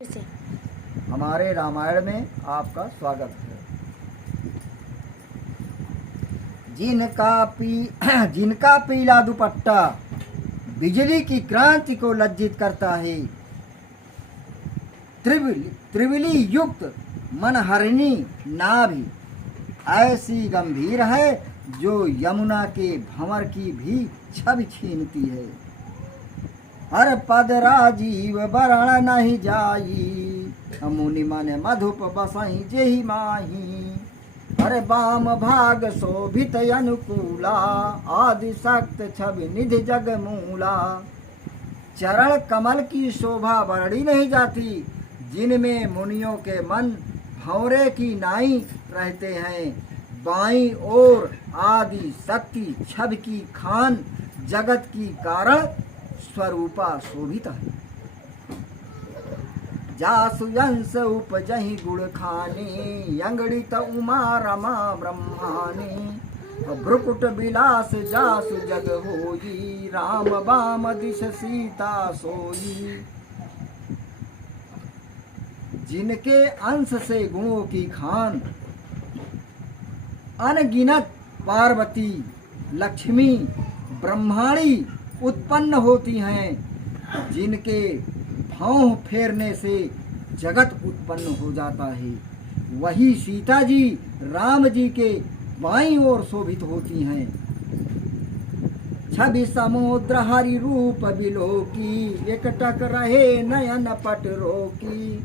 हमारे रामायण में आपका स्वागत है। जिनका पीला दुपट्टा बिजली की क्रांति को लज्जित करता है, त्रिवली युक्त मनहरिणी नाभि ऐसी गंभीर है जो यमुना के भंवर की भी छवि छीनती है। हर पद राजीव बरण नहीं जाई, मुनि मन मधुप बसहि जेहि माही। हर बाम भाग शोभित अनुकूला, आदि सक्त छवि निधि जग मूला। चरण कमल की शोभा बरड़ी नहीं जाती, जिनमें मुनियों के मन भंवरे की नाई रहते हैं। बाईं ओर आदि शक्ति छवि की खान, जगत की कारण स्वरूपा शोभित है। जासु यंस उपजहि गुण खानी, अंगड़ित उमा रमा ब्रह्मानी। भ्रुकुट विलास जासु जग होई, राम बाम दिश सीता सोई। जिनके अंश से गुणों की खान अनगिनत पार्वती लक्ष्मी ब्रह्माणी उत्पन्न होती हैं, जिनके भौं फेरने से जगत उत्पन्न हो जाता है, वही सीता जी राम जी के बाईं ओर शोभित होती हैं। छवि समुद्र हरि रूप बिलोकी, एकटक रहे नयन पट रोकी।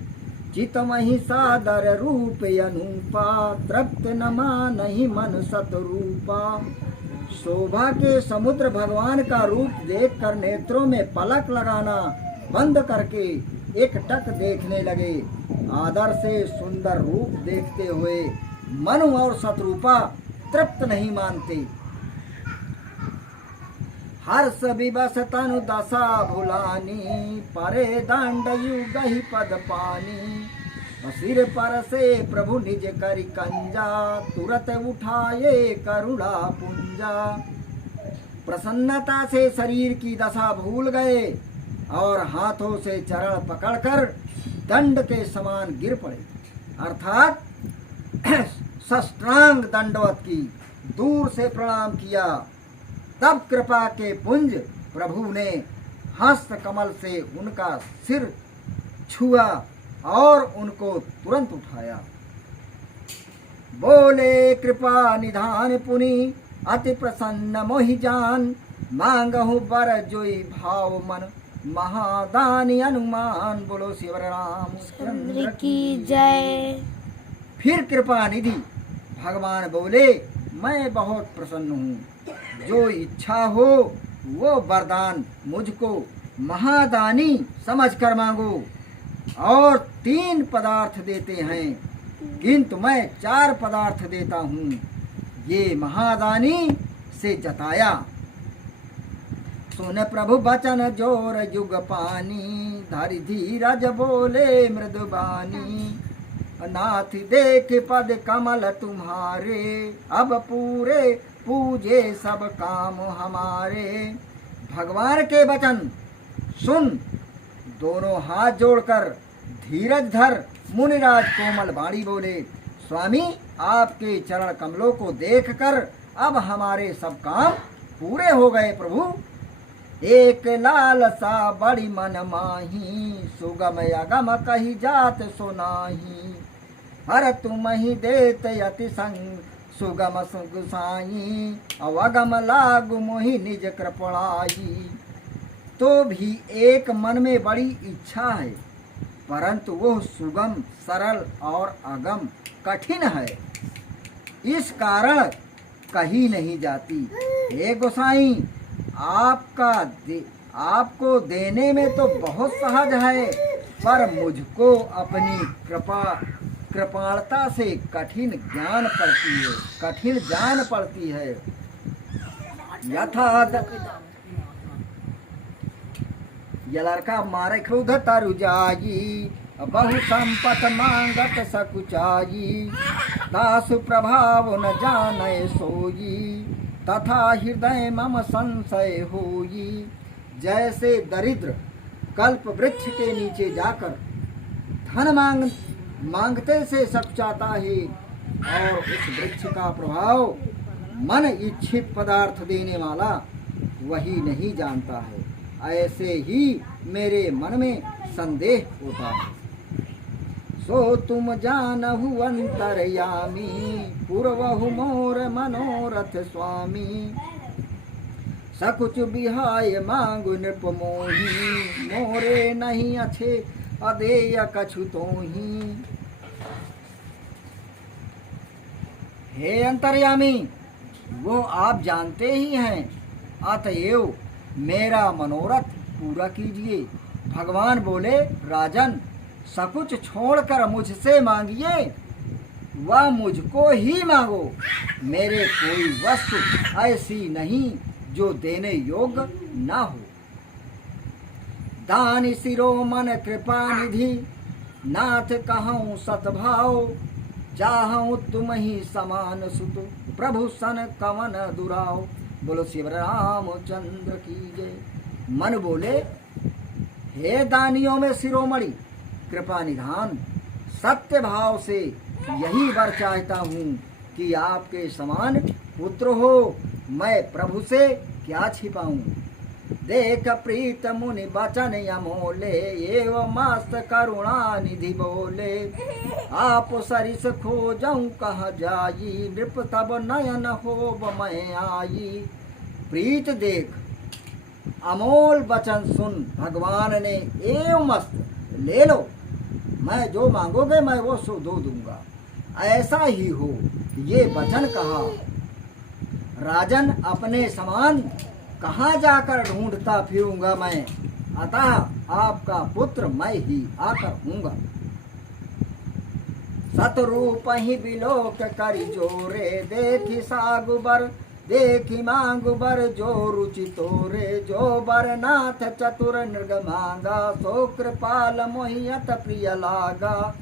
चितमहि सादर रूप अनूपा, तृप्त न मानहि मन सतरूपा। शोभा के समुद्र भगवान का रूप देखकर नेत्रों में पलक लगाना बंद करके एक टक देखने लगे। आदर से सुंदर रूप देखते हुए मनु और शत्रुपा तृप्त नहीं मानते। हर्ष विवश तनु दशा भुलानी, परे दंड युगहि पद पानी। सिर पर से प्रभु निज करि कंजा, तुरत उठाए करुणा पुंजा। प्रसन्नता से शरीर की दशा भूल गए और हाथों से चरण पकड़कर दंड के समान गिर पड़े, अर्थात साष्टांग दंडवत की, दूर से प्रणाम किया। तब कृपा के पुंज प्रभु ने हस्त कमल से उनका सिर छुआ और उनको तुरंत उठाया। बोले कृपा निधान पुनि, अति प्रसन्न मोहि जान। मांगहु बर जोई भाव मन, महादानी अनुमान। बोलो शिव रामचंद्र की जय। फिर कृपा निधि भगवान बोले, मैं बहुत प्रसन्न हूँ, जो इच्छा हो वो वरदान मुझको महादानी समझकर मांगो। और 3 पदार्थ देते हैं, किंतु मैं 4 पदार्थ देता हूँ, ये महादानी से जताया। सुन प्रभु बचन जोर युग पानी, धरि धीरज बोले मृदुबानी। नाथ देख पद कमल तुम्हारे, अब पूरे पूजे सब काम हमारे। भगवान के वचन सुन, दोनों हाथ जोड़कर धीरज धर मुनिराज कोमल वाणी बोले, स्वामी आपके चरण कमलों को देखकर अब हमारे सब काम पूरे हो गए। प्रभु एक लालसा बड़ी मन माही, सुगम अगम कही जात सुनाही। हर तुम ही देत अति संग सुगम सुगसाई, अवगम लागु मोहि निज कृपणाई। तो भी एक मन में बड़ी इच्छा है, परंतु वह सुगम सरल और अगम कठिन है, इस कारण कही नहीं जाती। हे गोसाई, आपको देने में तो बहुत सहज है, पर मुझको अपनी कृपाणता से कठिन जान पड़ती है। यथा ये लड़का मारे क्रोध तरु जाई, बहु संपत मांगत सकुचाई। दासु प्रभाव न जाने सोई, तथा हृदय मम संशय होई। जैसे दरिद्र कल्प वृक्ष के नीचे जाकर धन मांगते से सकुचाता है, और उस वृक्ष का प्रभाव मन इच्छित पदार्थ देने वाला वही नहीं जानता है। ऐसे ही मेरे मन में संदेह होता है। सो तुम जानहु अंतरयामी, पूर्वहु मोर मनोरथ स्वामी। सकुच बिहाय मांगु नृप मोही, मोरे नहीं अच्छे अदेय कछु तोही। हे अंतर्यामी, वो आप जानते ही हैं, अतएव मेरा मनोरथ पूरा कीजिए। भगवान बोले, राजन सकुच छोड़कर मुझसे मांगिए, वह मुझको ही मांगो। मेरे कोई वस्तु ऐसी नहीं जो देने योग्य ना हो। दान शिरोमन कृपा निधि, नाथ कहूँ सतभाव। चाहूँ तुम ही समान सुत, प्रभु सन कवन दुराव। बोलो शिव रामचंद्र की जय। मन बोले, हे दानियों में शिरोमणि, कृपा निधान, सत्य भाव से यही वर चाहता हूँ कि आपके समान पुत्र हो। मैं प्रभु से क्या छिपाऊं। देख प्रीत मुनि बचन अमोले, एवं मस्त करुणा निधि बोले। आप सरिस खोजऊं कह जाई, नृप तब नयन होब मैं आई। प्रीत देख अमोल वचन सुन, भगवान ने एवं मस्त ले लो, मैं जो मांगोगे मैं वो सो दो दूंगा। ऐसा ही हो ये वचन कहा। राजन अपने समान कहाँ जाकर ढूंढता फिरूंगा मैं, अतः आपका पुत्र मैं ही आकर हूँगा। सतरूप ही बिलोक करि जोरे, देखी सागुबर देखी मांगुबर जो रुचि तोरे। जो बरनाथ चतुर नृग मांगा, सो कृपाल मोहियत प्रिय लागा।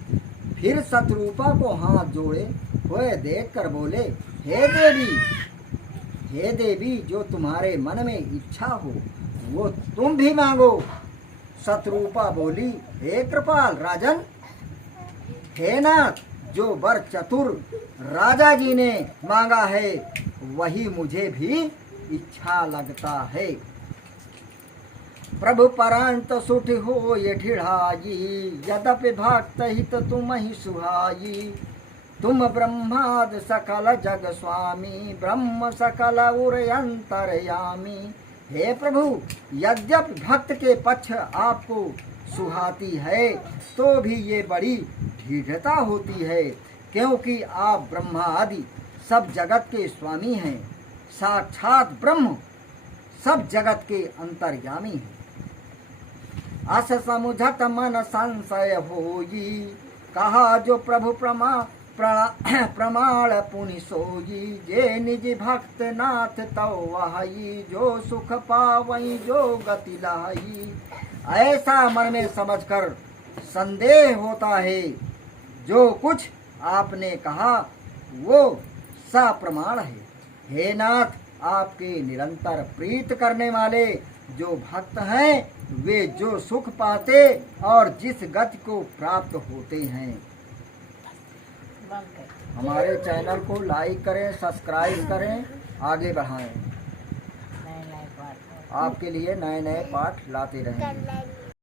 फिर शत्रुपा को हाथ जोड़े हुए देख कर बोले, हे देवी, हे देवी, जो तुम्हारे मन में इच्छा हो वो तुम भी मांगो। शत्रुपा बोली, हे कृपाल राजन, हे नाथ, जो वर चतुर राजा जी ने मांगा है वही मुझे भी इच्छा लगता है। प्रभु परांत सुठ हो ये ठिढ़ाई, यद्यपि भक्त हित तुम ही सुहाई। तुम ब्रह्माद सकल जग स्वामी, ब्रह्म सकल उर अंतरयामी। हे प्रभु, यद्यपि भक्त के पक्ष आपको सुहाती है तो भी ये बड़ी ढीठता होती है, क्योंकि आप ब्रह्मा आदि सब जगत के स्वामी हैं। साक्षात ब्रह्म सब जगत के अंतर्यामी हैं। अस समुझत मन संशय होई, कहा जो प्रभु प्रमाण पुनि सोई। जे निज भक्त नाथ तव वहाई, जो सुख पावई जो गति लाई। ऐसा मन में समझकर संदेह होता है, जो कुछ आपने कहा वो सप्रमाण है। हे नाथ, आपके निरंतर प्रीत करने वाले जो भक्त हैं वे जो सुख पाते और जिस गति को प्राप्त होते हैं। हमारे चैनल को लाइक करें, सब्सक्राइब करें, आगे बढ़ाएं। आपके लिए नए नए पाठ लाते रहेंगे।